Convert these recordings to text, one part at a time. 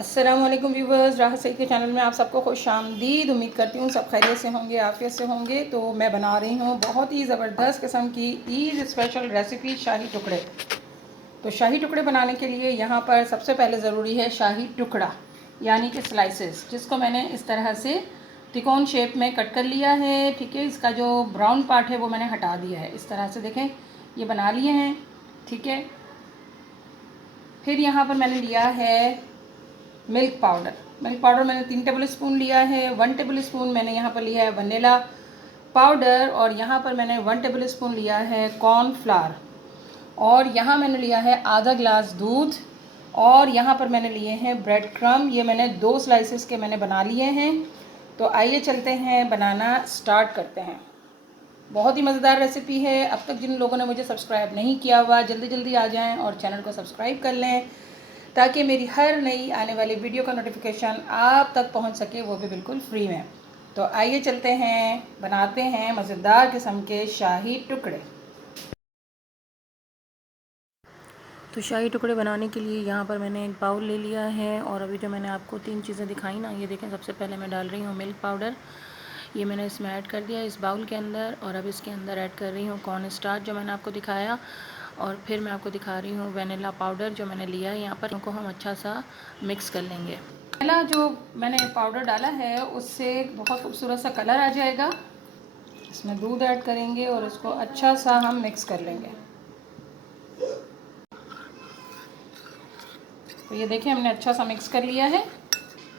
अस्सलामुअलैकुम व्यूवर्स, राहत सईद के चैनल में आप सबको खुश आमदीद। उम्मीद करती हूँ सब खैरियत से होंगे, आफियत से होंगे। तो मैं बना रही हूँ बहुत ही ज़बरदस्त किस्म की ईद स्पेशल रेसिपी शाही टुकड़े। तो शाही टुकड़े बनाने के लिए यहाँ पर सबसे पहले ज़रूरी है शाही टुकड़ा, यानी कि स्लाइसेस, जिसको मैंने इस तरह से त्रिकोण शेप में कट कर लिया है। ठीक है, इसका जो ब्राउन पार्ट है वो मैंने हटा दिया है। इस तरह से देखें, ये बना लिए हैं। ठीक है, फिर यहाँ पर मैंने लिया है मिल्क पाउडर मैंने 3 टेबल स्पून लिया है। 1 टेबल स्पून मैंने यहाँ पर लिया है वनीला पाउडर, और यहाँ पर मैंने 1 टेबल स्पून लिया है कॉर्नफ्लावर, और यहाँ मैंने लिया है आधा ग्लास दूध, और यहाँ पर मैंने लिए हैं ब्रेड क्रम। ये मैंने 2 स्लाइसेस के मैंने बना लिए हैं। तो आइए चलते हैं, बनाना स्टार्ट करते हैं। बहुत ही मज़ेदार रेसिपी है। अब तक जिन लोगों ने मुझे सब्सक्राइब नहीं किया हुआ, जल्दी जल्दी आ जाएं और चैनल को सब्सक्राइब कर लें, ताकि मेरी हर नई आने वाली वीडियो का नोटिफिकेशन आप तक पहुंच सके, वो भी बिल्कुल फ्री में। तो आइए चलते हैं, बनाते हैं मज़ेदार किस्म के शाही टुकड़े। तो शाही टुकड़े बनाने के लिए यहाँ पर मैंने एक बाउल ले लिया है, और अभी जो मैंने आपको 3 चीज़ें दिखाई ना, ये देखें। सबसे पहले मैं डाल रही हूँ मिल्क पाउडर, ये मैंने इसमें ऐड कर दिया इस बाउल के अंदर। और अब इसके अंदर ऐड कर रही हूँ कॉर्न स्टार्च, जो मैंने आपको दिखाया, और फिर मैं आपको दिखा रही हूँ वनीला पाउडर जो मैंने लिया है यहाँ पर। इनको हम अच्छा सा मिक्स कर लेंगे। पहला जो मैंने पाउडर डाला है उससे बहुत खूबसूरत सा कलर आ जाएगा। इसमें दूध ऐड करेंगे और इसको अच्छा सा हम मिक्स कर लेंगे। तो ये देखिए, हमने अच्छा सा मिक्स कर लिया है।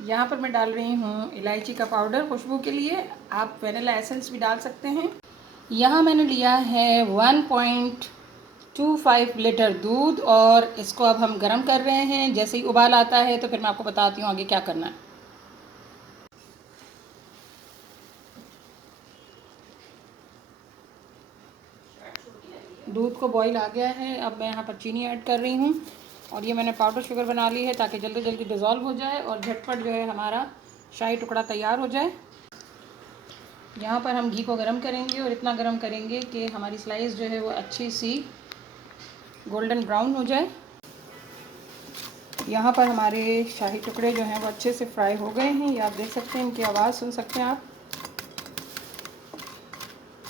यहाँ पर मैं डाल रही हूँ इलायची का पाउडर खुशबू के लिए। आप वनीला एसेंस भी डाल सकते हैं। यहाँ मैंने लिया है 1.25 लीटर दूध, और इसको अब हम गर्म कर रहे हैं। जैसे ही उबाल आता है तो फिर मैं आपको बताती हूँ आगे क्या करना है। दूध को बॉईल आ गया है। अब मैं यहाँ पर चीनी ऐड कर रही हूँ, और ये मैंने पाउडर शुगर बना ली है ताकि जल्दी जल्दी डिज़ोल्व हो जाए और झटपट जो है हमारा शाही टुकड़ा तैयार हो जाए। यहाँ पर हम घी को गर्म करेंगे, और इतना गर्म करेंगे कि हमारी स्लाइस जो है वो अच्छी सी गोल्डन ब्राउन हो जाए। यहाँ पर हमारे शाही टुकड़े जो हैं वो अच्छे से फ्राई हो गए हैं। ये आप देख सकते हैं, इनकी आवाज़ सुन सकते हैं आप।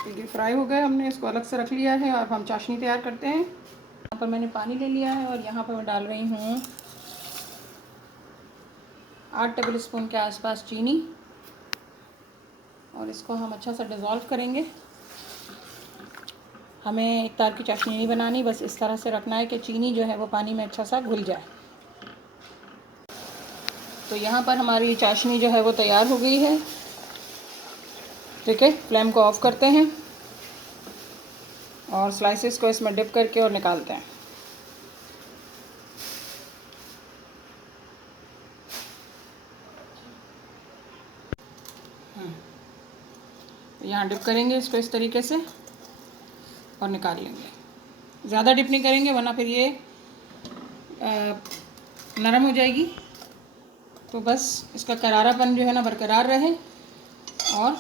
ये फ्राई हो गए, हमने इसको अलग से रख लिया है। और हम चाशनी तैयार करते हैं। यहाँ पर मैंने पानी ले लिया है, और यहाँ पर मैं डाल रही हूँ 8 टेबल स्पून के आसपास चीनी, और इसको हम अच्छा सा डिज़ोल्व करेंगे। हमें एक तार की चाशनी नहीं बनानी, बस इस तरह से रखना है कि चीनी जो है वो पानी में अच्छा सा घुल जाए। तो यहाँ पर हमारी चाशनी जो है वो तैयार हो गई है। ठीक है, फ्लेम को ऑफ़ करते हैं और स्लाइसेस को इसमें डिप करके और निकालते हैं। तो यहाँ डिप करेंगे इसको इस तरीके से और निकाल लेंगे। ज़्यादा डिप नहीं करेंगे वरना फिर ये नरम हो जाएगी। तो बस इसका करारापन जो है ना बरकरार रहे, और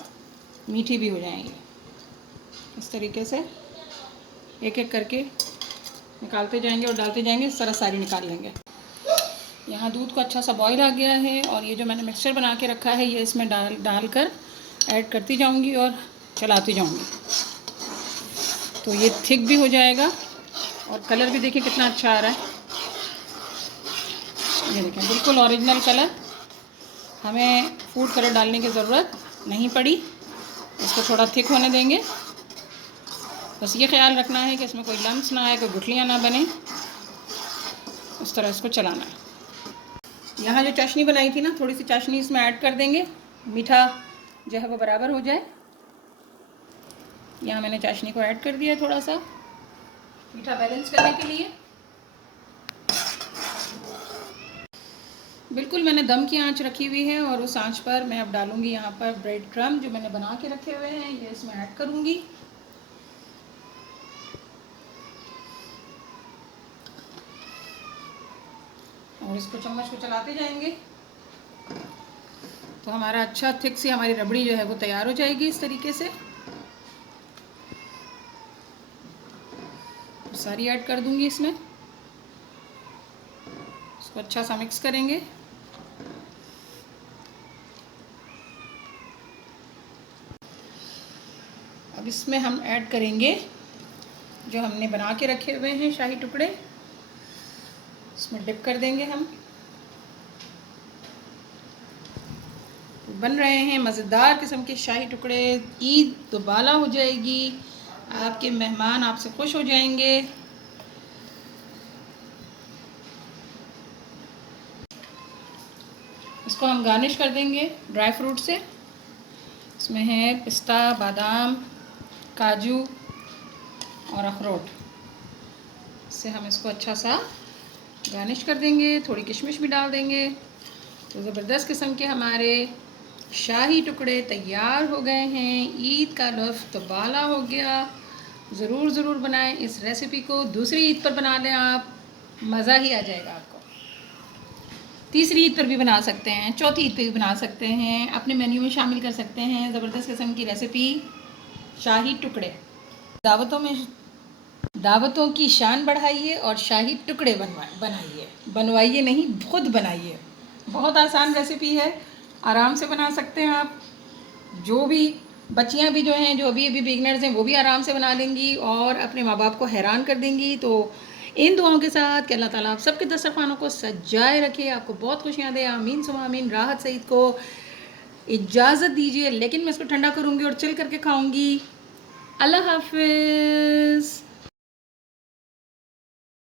मीठी भी हो जाएंगी। इस तरीके से एक एक करके निकालते जाएंगे और डालते जाएंगे। इस तरह सारी निकाल लेंगे। यहाँ दूध को अच्छा सा बॉईल आ गया है, और ये जो मैंने मिक्सचर बना के रखा है ये इसमें डाल कर ऐड करती जाऊंगी और चलाती जाऊंगी। तो ये थिक भी हो जाएगा, और कलर भी देखिए कितना अच्छा आ रहा है। ये देखें, बिल्कुल ओरिजिनल कलर। हमें फूड कलर डालने की ज़रूरत नहीं पड़ी। इसको थोड़ा थिक होने देंगे। बस ये ख्याल रखना है कि इसमें कोई लम्स ना आए, कोई गुठलियाँ ना बने। इस तरह इसको चलाना है। यहाँ जो चाशनी बनाई थी ना, थोड़ी सी चाशनी इसमें ऐड कर देंगे, मीठा जो है वो बराबर हो जाए। यहाँ मैंने चाशनी को ऐड कर दिया थोड़ा सा मीठा बैलेंस करने के लिए। बिल्कुल मैंने दम की आंच रखी हुई है, और उस आंच पर मैं अब डालूंगी यहाँ पर ब्रेड क्रम जो मैंने बना के रखे हुए हैं, ये इसमें ऐड करूँगी। और इसको चम्मच को चलाते जाएंगे तो हमारा अच्छा थिक सी हमारी रबड़ी जो है वो तैयार हो जाएगी। इस तरीके से सारी ऐड कर दूंगी इसमें। इसको अच्छा सा मिक्स करेंगे। अब इसमें हम ऐड करेंगे जो हमने बना के रखे हुए हैं शाही टुकड़े, इसमें डिप कर देंगे हम। बन रहे हैं मज़ेदार किस्म के शाही टुकड़े। ईद दोबाला हो जाएगी, आपके मेहमान आपसे खुश हो जाएंगे। इसको हम गार्निश कर देंगे ड्राई फ्रूट से। इसमें है पिस्ता, बादाम, काजू और अखरोट। इससे हम इसको अच्छा सा गार्निश कर देंगे, थोड़ी किशमिश भी डाल देंगे। तो ज़बरदस्त किस्म के हमारे शाही टुकड़े तैयार हो गए हैं। ईद का लुत्फ़ दोबाला हो गया। ज़रूर बनाएं इस रेसिपी को। दूसरी ईद पर बना लें आप, मज़ा ही आ जाएगा आपको। तीसरी ईद पर भी बना सकते हैं, चौथी ईद पर भी बना सकते हैं, अपने मेन्यू में शामिल कर सकते हैं। ज़बरदस्त किस्म की रेसिपी शाही टुकड़े। दावतों की शान बढ़ाइए और शाही टुकड़े बनवाइए नहीं, खुद बनाइए। बहुत आसान रेसिपी है, आराम से बना सकते हैं आप। जो भी बच्चियां भी जो हैं, जो अभी बिगनर्स हैं, वो भी आराम से बना लेंगी और अपने माँ बाप को हैरान कर देंगी। तो इन दुआओं के साथ कि अल्लाह ताला आप सबके दस्तरखानों को सजाए रखे, आपको बहुत खुशियाँ दे। आमीन सुमा आमीन। राहत सईद को इजाज़त दीजिए, लेकिन मैं इसको ठंडा करूँगी और चिल करके खाऊँगी। अल्लाह हाफिज़।